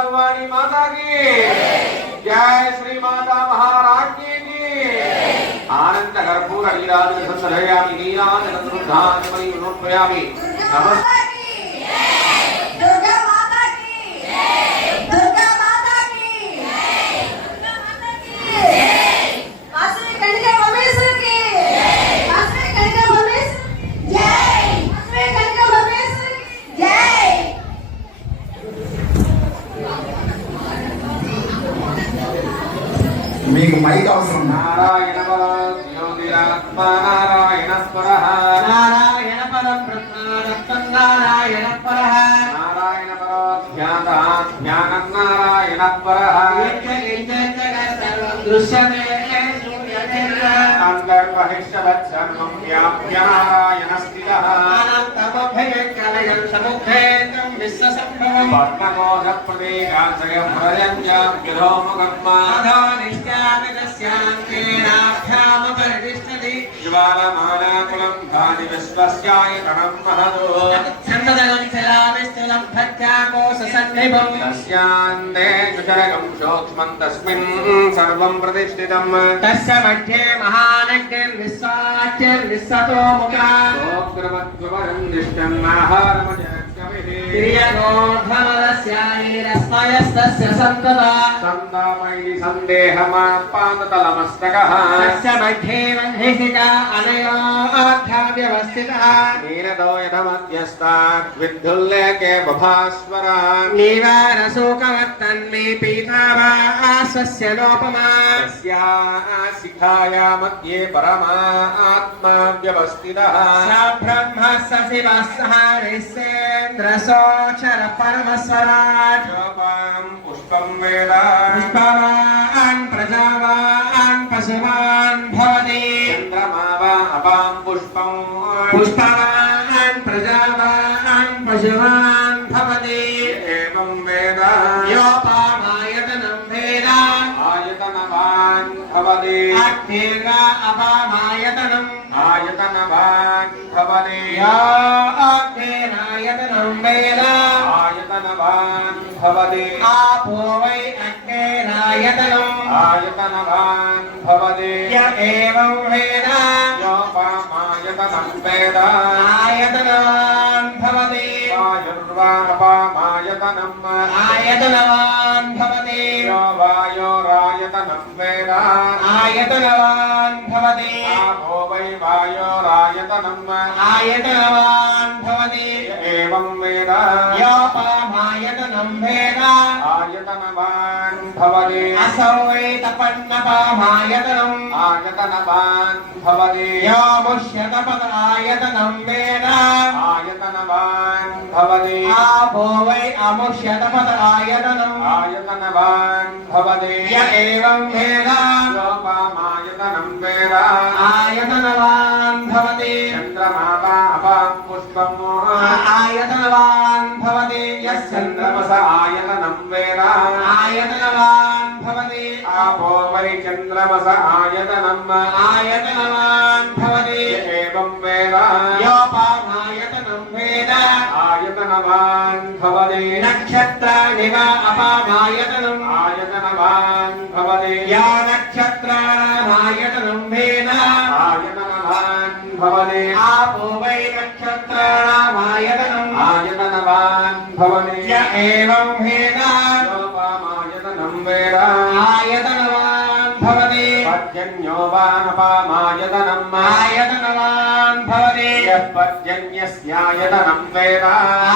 भगवानी माता की। जय श्री माता महाराज की आनंद कर्पूर लीला संसदयामि लीला जगत नमस्ते మీకు మైక్ అవసరం నారాయణ నారాయణ స్మర నారాయణ పర నారాయణ పర నారాయణ పర ధ్యాన ధ్యానం నారాయణ పర దృశ్యమే गन्धर्वहिषवत्सर्वं व्याप्यायनस्थितः अनन्तमभयकलयं समुद्धेतं विश्वसम्भवं पद्मकोधप्रदेकाशयं व्रजञ्जाभ्युरोमुखं माधानिष्ठातिरस्यान्ते ज्वालमानाकुलं भानि विश्वस्याय तनं महतो सन्ददनं चलामिस्थलं भक्त्याको ससन्निभं तस्यान्ते जुषगं सूक्ष्मं तस्मिन् सर्वं प्रतिष्ठितम् तस्य मध्ये महानग्निर्विश्वाच्यर्विश्वतो मुखा गोग्रवद्वरं दिष्टम् आहारमजय प्रियनोर्धमदस्यायैरस्मयस्तस्य सन्तता सन्दामैः सन्देहमापाततलमस्तकः तस्य मध्ये वह्निशिका अनयोध्याव्यवस्थितः नीरदो यथमध्यस्तात् विद्धुल्लेके बभास्वरा नीवारशोकवत्तन्मे पीतावा स्वस्य नोपमा तस्या शिखाया मध्ये परमा आत्मा व्यवस्थितः सशिवस्सहरिसेन्द्रसोऽक्षर परमस्वराट् पुष्पं वेद पुष्पवान् प्रजावान् पशुवान् भवति अपां पुष्पं पुष्पवान् प्रजावान् पशुवान् भवति एवं वेद योपामायतनं वेद आयतनवान् भवति अग्नेगा अपामायतनम् आयतनवान् भवने या आग्नेनायतनं वेन आयतनवान् भवति आपो वै अग्नेनायतनम् आयतनवान् भवति य एवं वेन योपमायतनं वेद आयतनवान् भवति आयुर्वापामायतनम् आयतनवान् भवति वायोरायतनं वेद आयतनवान् भवति आपो वै वायोरायतनम् आयतनवान् भवति एवं वेद यापामायतनं वेद आयतनवान् भवति असौ वै तपन्नपामायतनम् आयतनवान् भवति यामुष्यतपद आयतनं वेद आयतनवान् भवति भवति आपो वै अमुष्यतमत आयतनम् आयतनवान् भवति य एवं वेद लोपमायतनं वेद आयतनवान् भवति चन्द्रमा वा अपां पुष्पं आयतनवान् भवति यश्चन्द्रमस आयतनं वेद आयतनवान् भवति आपो वै चन्द्रमस आयतनम् आयतनवान् भवति इव अपामायतनम् आयतनवान् भवते या नक्षत्राणामायतनं भेन आयतनवान् भवने आपो वै नक्षत्राणामायतनम् आयतनवान् भवने य एवं भेन लोपामायतनं वेद आयतनवान् भवते पर्जन्यो वा नपामायतनम् आयतनवान् పర్జన్యస్యాయతనం వేద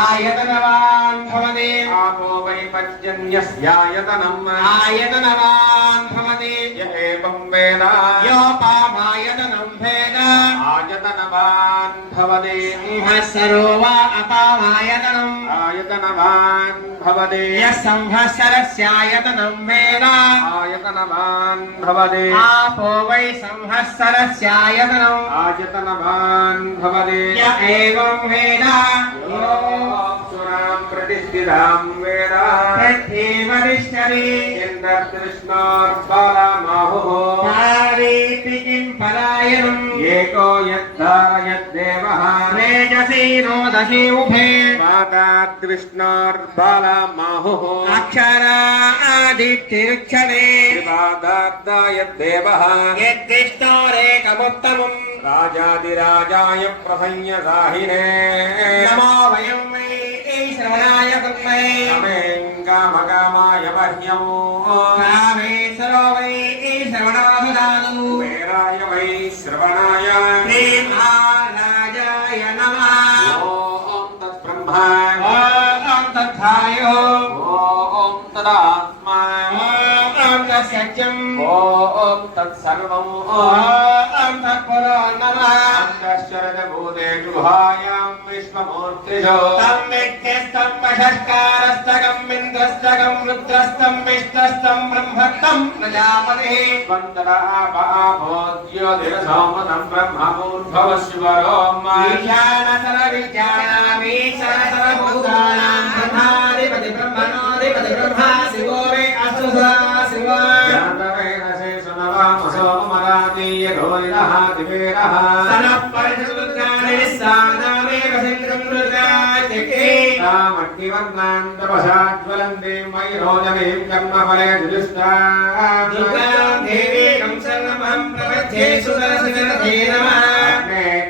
ఆయతనవాన్ భవతి ఆపో వై పర్జన్యస్యాయతనం ఆయతనవాన్ భవతి యేవం వేద యోపామాయతనం आयतनवान् भवदे संहसरो वा अपामायतनम् आयतनवान् भवदे यः संहसरस्यायतनं वेद आयतनवान् भवदे आपो वै संहसरस्यायतनम् आयतनवान् भवदे य एवं वेद प्रतिष्ठितां वेद पृथ्वी పరిష్కరి ఇంద్రతృష్ణోర్బలమహు రీతి కిం పలాయనం ఏకో యద్ధారయద్దేవ. రేజసి రోదసి ఉభే. మాతా కృష్ణోర్బలమహు అక్షరా ఆదిత్యక్షణే యద్దేవ యద్దిష్టోరేకముత్తమం. రాజాదిరాజాయ ప్రసంయసాహినే నమో వయం వై శ్రవణాయ బ్రహ్మే గామగామాయమహ్యం నామేశ్వరో వై శ్రవణాభిధానం వేరాయ వై శ్రవణాయ ప్రేమానాయ నమః ఓం తత్బ్రహ్మ ఓం తద్ధాయో సత్యం. ఓం తత్సర్వం. ఓం తత్పరో నమః అంతశ్చరద భూతే గుహాయాం విశ్వమూర్తిజో తం విజ్ఞస్తం వశస్కారస్తగం రుద్రస్తం విష్ణస్తం బ్రహ్మత్తం ప్రజాపతి స్వంతరా పాపోద్యోధిర సోమతం బ్రహ్మమూర్భవ శివరోం ఈశానసర భూతానాం బ్రహ్మాధిపతి బ్రహ్మణోధిపతి బ్రహ్మాస్ गौरिणः दिवेरः सनः परिषदुद्गारे सानामेकसङ्क्रमृताचके कामग्निवर्णान् तपसाज्वलम् दें मयि रोदमीं कर्मफले दुरिष्टा देवे कंसर्महं प्रपद्ये सुदर्शनते नमः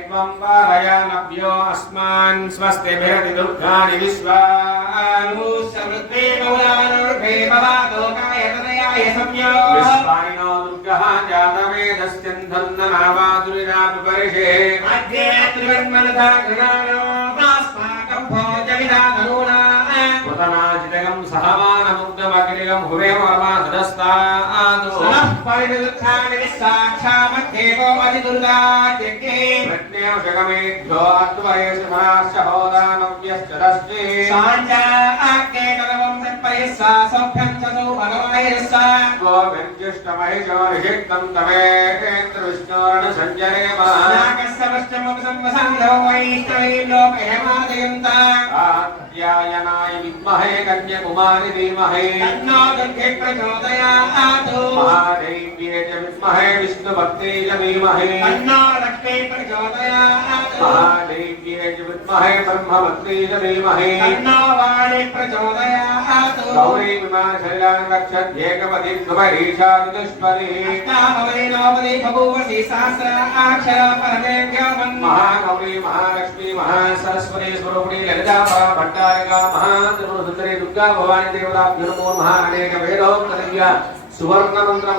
त्वं पारयानभ्यो अस्मान् स्वस्तिभिरति दुर्गाणि विश्वानुसमृद्धे बहुलानुर्भे भवादोका जातवेदस्यन्धन्ननावादुरिरापिपरिषे अद्ये त्रिवन्मनधा गृणानोपास्माकं भोजविदाधरूणा कृतनाजितकं सहमानमुग्धमग्निकं हुवेमहमासदस्तात् सनः परिणदुःखानि साक्षामध्येवो अधिदुर्गात्यज्ञे प्रज्ञेव जगमेभ्यो अत्वये सुमनाश्च होदानव्यश्च रश्मि साञ्चा సభ్యంతను భగవనైస్త గోవిందుష్టమైషోరిషిక్తం తమేంద్ర విష్ణోరణ సంజరే మహాకస్సవష్టమం సంవసంధం వైష్ణవైలోకహేమాదయంత ఆధ్యాయనాయ విద్మహే కన్యకుమారి ధీమహే తన్నో దుర్గే విద్మహే విష్ణుభక్తే చ విద్మహే బ్రహ్మభక్తే చ గౌరీ విమాన శైలాన్ రక్షత్ ఏకపతి సుమరీషాదుష్పరి అష్టానవైనావలి భగవసి సహస్ర అక్షర పరమే వ్యామన్ మహాగౌరీ మహాలక్ష్మి మహాసరస్వతి స్వరూపిణి లలితాంబ భట్టారిక సువర్ణ మంత్ర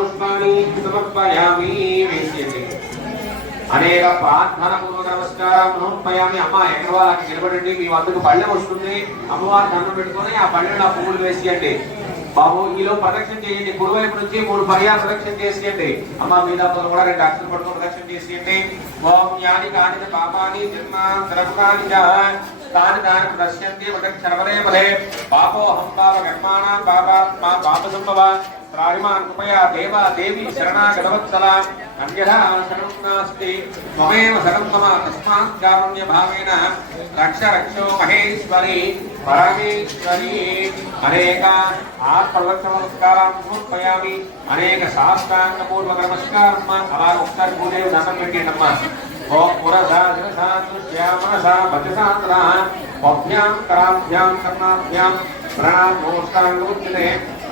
సమర్పయామి వేశ్యతే అనేక ప్రార్థన నమస్కారం సమర్పయామి. అమ్మ ఎక్కడ అక్కడ నిలబడండి. మీ వద్దకు పళ్ళెం వస్తుంది. అమ్మవారి దండం పెట్టుకొని ఆ పళ్ళెం ఆ పువ్వులు వేసేయండి. బాబు ఈలో ప్రదక్షిణ చేయండి. కుడివైపు నుంచి మూడు పర్యాలు ప్రదక్షిణ చేసేయండి. అమ్మ మీద కూడా రెండు అక్షరం పట్టుకొని ప్రదక్షిణ చేసేయండి. ఓం జ్ఞాని కాని పాపాని జన్మ తరపురాని తాని తాని ప్రశ్యంతి ప్రదక్షిణపదే పదే పాపోహం పాప కర్మాణం పాపాత్మా పాప సంభవ త్రాహిమాన్ కృపయా దేవా దేవి శరణాగతవత్సల అన్యథా శరణం నాస్తి. త్వమేవ శరణం మమ తస్మాత్ కారుణ్య భావేన రక్ష రక్షో మహేశ్వరి. పరమేశ్వరి. అనేక ఆత్మలక్ష నమస్కారం సమర్పయామి. అనేక శాస్త్రాంగ పూర్వక నమస్కారం అలా ఒకసారి భూదేవి దండం పెట్టేటమ్మా ఓం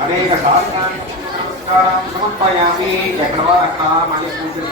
అనేక శాస్త్రాంగ నమస్కారం సమర్పయామి ఎక్కడ వారు అక్కడ మళ్ళీ పూజ